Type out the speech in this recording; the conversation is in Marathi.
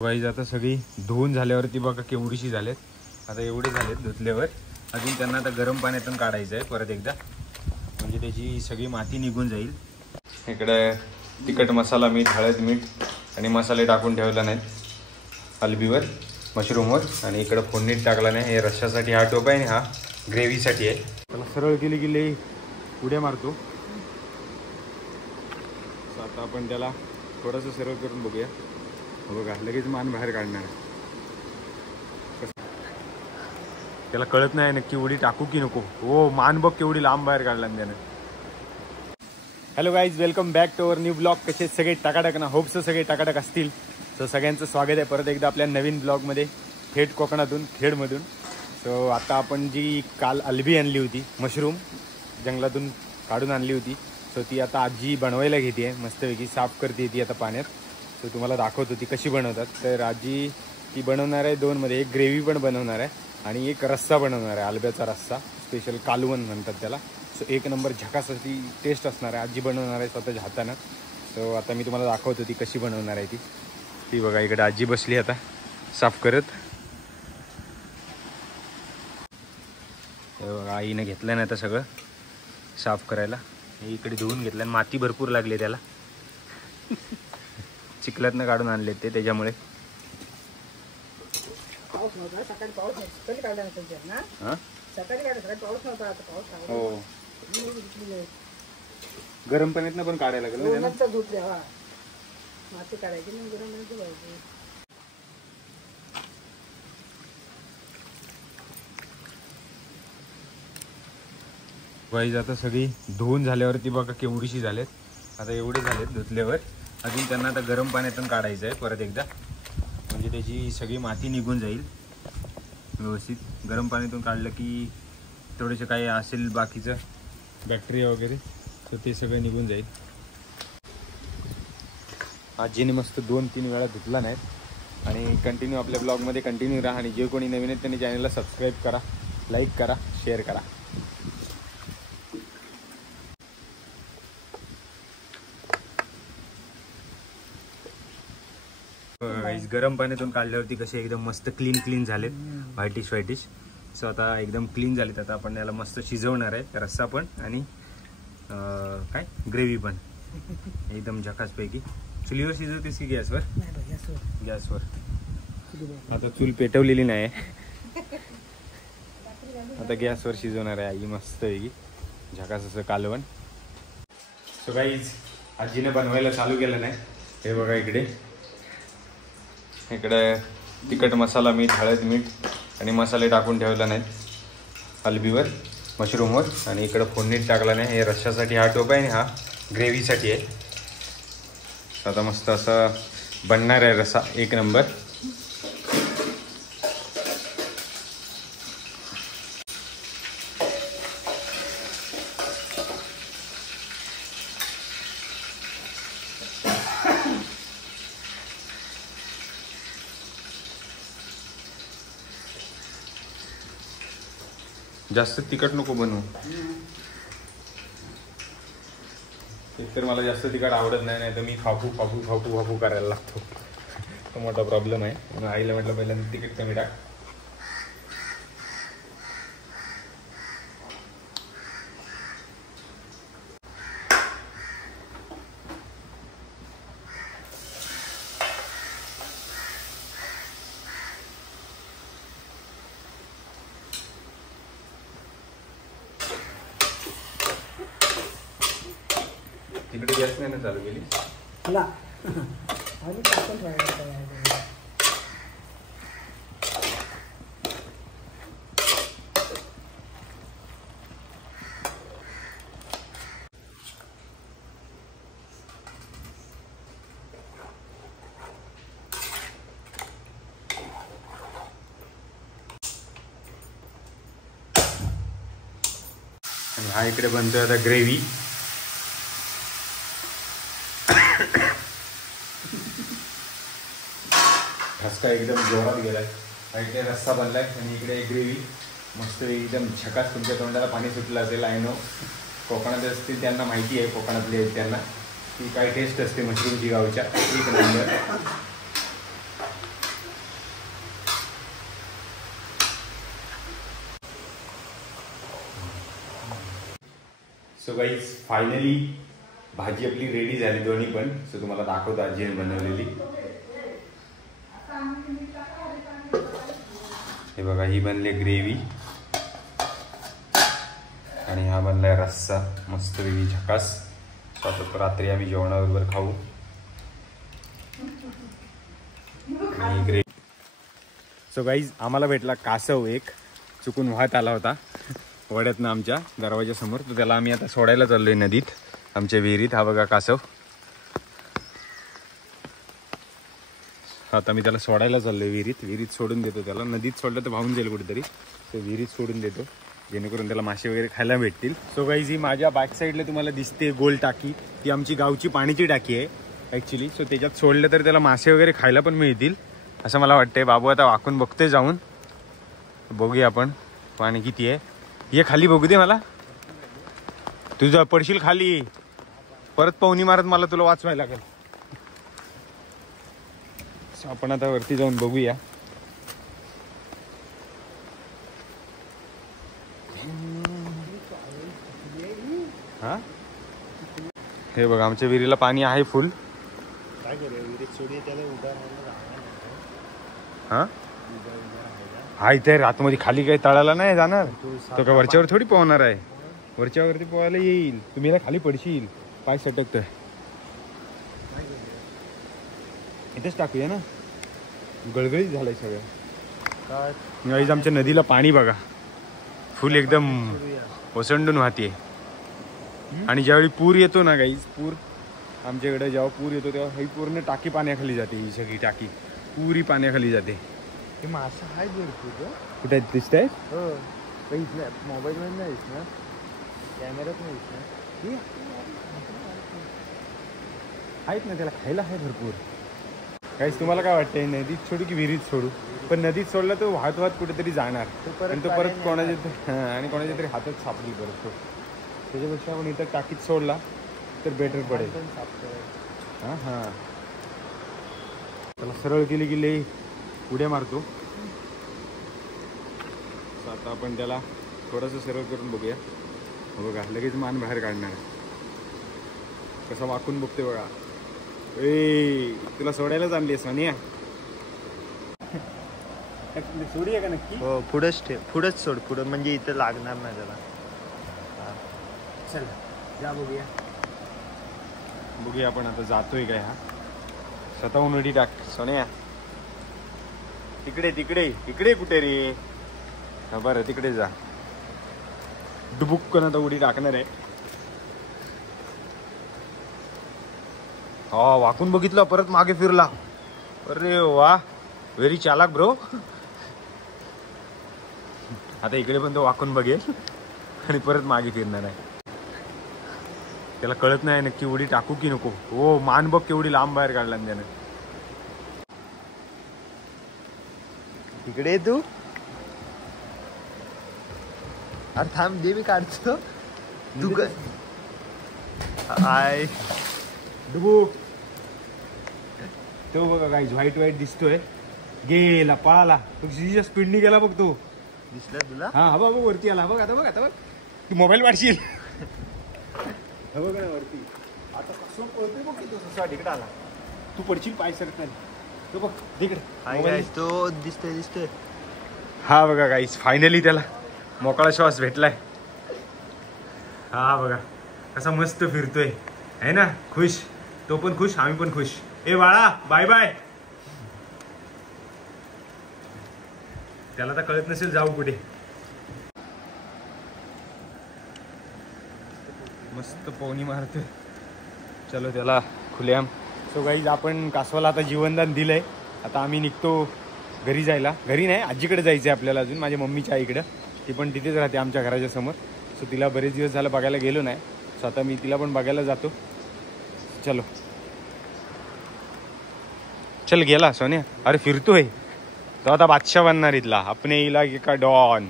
गाईज आता सगळी धुवून झाल्यावरती बघा केवढीशी झालेत. आता एवढे झालेत धुतल्यावर अजून त्यांना आता गरम पाण्यातून काढायचं आहे परत एकदा, म्हणजे त्याची सगळी माती निघून जाईल. इकडे तिखट मसाला, मीठ, हळद, मीठ आणि मसाले टाकून ठेवला नाहीत हलबीवर, मशरूमवर. आणि इकडं फोडणीत टाकला नाही. हे रश्श्यासाठी हा टोप आहे आणि हा ग्रेव्हीसाठी आहे. त्याला सरळ केली की उड्या मारतो. आता आपण त्याला थोडंसं सरळ करून बघूया. बघा लगेच मान बाहेर काढणार आहे. त्याला कळत नाही नक्की उडी टाकू की नको. हो, मान बघ केवढी लांब बाहेर काढला त्यानं. Hello guys, welcome back to our new blog. कसे सगळे टाकाटक ना, होप्स सगळे टाकाटक असतील. सो सगळ्यांचं स्वागत आहे परत एकदा आपल्या नवीन ब्लॉगमध्ये, थेट कोकणातून, खेडमधून. सो आता आपण जी काल अल्बी आणली होती, मशरूम जंगलातून काढून आणली होती, सो ती आता आजी बनवायला घेते आहे. मस्तपैकी साफ करते ती आता पाण्यात. सो तुम्हाला दाखवतो ती कशी बनवतात. तर आजी ती बनवणार आहे दोनमध्ये, एक ग्रेव्ही पण बनवणार आहे आणि एक रस्सा बनवणार आहे, आलब्याचा रस्सा, स्पेशल कालवण म्हणतात त्याला. सो एक नंबर झकासाठी टेस्ट असणार आहे. आजी बनवणार आहे स्वतःच्या हातानं. सो आता मी तुम्हाला दाखवतो ती कशी बनवणार आहे ती बघा. इकडे आजी बसली आता साफ करत. बघा आईनं घेतलं ना आता सगळं साफ करायला. इकडे धुवून घेतलं आणि माती भरपूर लागली त्याला. चिखलातनं काढून आणले ते, त्याच्यामुळे. हो, गरम पाण्यातनं पण काढायला लागेल ना. गाईज आता सगळी धुवून झाल्यावरती बघा केवढीशी झालेत. आता एवढे झालेत धुतल्यावर अजून त्यांना आता गरम पाण्यातून काढायचं आहे परत एकदा, म्हणजे त्याची सगळी माती निघून जाईल व्यवस्थित. गरम पाण्यातून काढलं की थोडेसे काही असेल बाकीचं बॅक्टेरिया वगैरे, तर ते सगळं निघून जाईल. आजीने मस्त 2-3 वेळा धुतला नाहीत. आणि कंटिन्यू आपल्या ब्लॉगमध्ये कंटिन्यू राहा. आणि जे कोणी नवीन आहेत त्यांनी चॅनलला सबस्क्राईब करा, लाईक करा, शेअर करा. गरम पाण्यातून काढल्यावरती कसे एकदम मस्त क्लीन झालेत, व्हाईटिश. सो आता एकदम क्लीन झालेत. आता आपण याला मस्त शिजवणार आहे, रस्सा पण आणि काय ग्रेव्ही पण एकदम झकासपैकी. चुलीवर शिजवतेस की गॅसवर? गॅसवर. आता चूल पेटवलेली नाही, आता गॅसवर शिजवणार आहे आई मस्तपैकी झकास असं कालवण. सो गाईज आजीने बनवायला चालू केलं नाही. हे बघा इकडे तिखट मसाला, मीठ, हळद, मीठ आणि मसाले टाकून ठेवला नाहीत हलबीवर, मशरूमवर. आणि इकडं फोडणीत टाकला नाही. हे रश्श्यासाठी हा टोप आहे आणि हा ग्रेव्हीसाठी आहे. आता मस्त असं बनणार आहे रस्सा, एक नंबर. जास्त तिखट नको बनवू. एकतर मला जास्त तिखट आवडत नाही, तर मी फाफू करायला लागतो. तो मोठा प्रॉब्लेम आहे. आईला म्हटलं पहिल्यांदा तिखट कमी टाक. तिकडे गॅस नाही ना चालू केली? आणि हा इकडे बनतोय आता ग्रेव्ही. रस्सा एकदम जोरात गेलाय. इकडे रस्सा बनलाय आणि इकडे ग्रेव्ही मस्त एकदम झकास. तुमच्या तोंडाला पाणी सुटलं असेल, आय नो. कोकणात असतील त्यांना माहिती आहे, कोकणातले त्यांना की काय टेस्ट असते मशरूमची गावच्या. एक नंबर. सो गाईज फायनली भाजी आपली रेडी झाली दोन्ही पण. सो तुम्हाला दाखवतो आजीने बनवलेली. हे बघा, ही बनली ग्रेव्ही आणि हा बनलाय रस्सा मस्त वेगळी झकास. आता रात्री आम्ही जेवणाबरोबर खाऊ. ग्रेव्ही. सो गाईज आम्हाला भेटला कासव एक, चुकून वाहत आला होता वड्यातनं आमच्या दरवाजा समोर. तर त्याला आम्ही आता सोडायला चाललोय नदीत, आमच्या विहिरीत. हा बघा कासव. आता मी त्याला सोडायला चाललोय विहिरीत सोडून देतो त्याला. नदीत सोडलं तर वाहून जाईल कुठेतरी, तर विहिरीत सोडून देतो जेणेकरून त्याला मासे वगैरे खायला भेटतील. सो गाईज ही माझ्या बॅक साईडला तुम्हाला दिसते गोल टाकी, ती आमची गावची पाण्याची टाकी आहे ॲक्च्युली. सो त्याच्यात सोडलं तर त्याला मासे वगैरे खायला पण मिळतील असं मला वाटतंय. बाबू आता वाकून बघतोय जाऊन, बघूया आपण पाणी किती आहे. ये खाली बघू दे मला, तुझं पडशील खाली परत पाहुणी मारत मला तुला वाचवायला लागेल. आपण आता वरती जाऊन बघूया. हा हे बघा, आमच्या विहिरीला पाणी आहे फुल. हा हा इथे रातमध्ये खाली काही तळाला नाही जाणार तो, का वरच्यावर थोडी पोहणार आहे. वरच्यावरती पोहायला येईल, तुम्ही खाली पडशील, पाय सटकतोय. इथेच टाकूया ना, गळगळीत झालंय सगळं. गाईज आमच्या नदीला पाणी बघा फुल एकदम ओसंडून वाहतीये. आणि ज्यावेळी पूर येतो ना गाईज, पूर आमच्याकडे जेव्हा पूर येतो तेव्हा ही पूर्ण टाकी पाण्याखाली जाते. ही सगळी टाकी पुरी पाण्याखाली जाते. हे मासा आहेत भरपूर. कुठे दिसतंय? हो, मोबाईलमध्ये नाही दिसणार, कॅमेऱ्यात नाही दिसणार. आहेत ना, त्याला खायला आहे भरपूर. काहीच तुम्हाला काय वाटतंय, नदीत सोडू की विहिरीत सोडू? पण नदीत सोडला तो वाहत वाहत कुठेतरी जाणार आणि तो परत कोणाच्या आणि कोणाच्या तरी हातात सापडेल परत तो. त्याच्यापेक्षा आपण इथं टाकीत सोडला तर बेटर पडेल. हां हां, त्याला सरळ केली की लई उड्या मारतो. आता आपण त्याला थोडंसं सरळ करून बघूया. बघा लगेच मान बाहेर काढणार, कसा वाकून बघते बघा. ए तुला सोडायलाच आणली सोनिया. सोडूया का नक्की? हो, पुढंच ठेव, पुढंच सोड, पुढं म्हणजे इथं लागणार नाही त्याला. चल जा बघूया. बघूया आपण आता जातोय काय. हा स्वतःहून उडी टाक सोन्या. तिकडे तिकडे इकडे कुठे रे? हा बरं तिकडे जा. डुबुक्कन आता उडी टाकणार आहे. हा वाकून बघितलं, परत मागे फिरला. अरे वा, व्हेरी चालाक ब्रो. आता इकडे पण तो वाकून बघेल आणि परत मागे फिरणार आहे. त्याला कळत नाही नक्की उडी टाकू की नको. हो, मान बघ केवढी लांब बाहेर काढला त्याने. इकडे तू, अरे थांब दे, मी काढतो. तू आय डुबू तो बघा काही व्हाईट व्हाईट दिसतोय. गेला, पळाला. तुझ्या स्पीडनी गेला बघ तो. दिसला तुला? हा बघ वरती आला बघ. आता बघ, आता बघ, तू मोबाईल वाढशील. बघ ना वरती आता कसं पळतोय बघ. तो ससा तिकडे आला, तू पडशील, पाय सरत नाही. तो बघ तिकडे तो दिसतोय. हा बघा गाईस, फायनली त्याला मोकळा श्वास भेटलाय. हा बघा कसा मस्त फिरतोय आहे ना, खुश. तो पण खुश, आम्ही पण खुश. ए बाळा बाय बाय. त्याला तर कळत नसेल जाऊ कुठे. मस्त पोहणी मारतोय. चलो त्याला खुल्याम. सो गाईज आपण कासवाला आता जीवनदान दिलंय. आता आम्ही निघतो घरी जायला. घरी नाही, आजीकडे जायचं आहे आपल्याला अजून, माझ्या मम्मीच्या आईकडं. ती पण तिथेच राहते आमच्या घराच्या समोर. सो तिला बरेच दिवस झालं बघायला गेलो नाही. सो आता मी तिला पण बघायला जातो. चलो चल. गेला सोन्या? अरे फिरतोय तो आता बादशाह बनणार इथला. अपने इलाके का डॉन.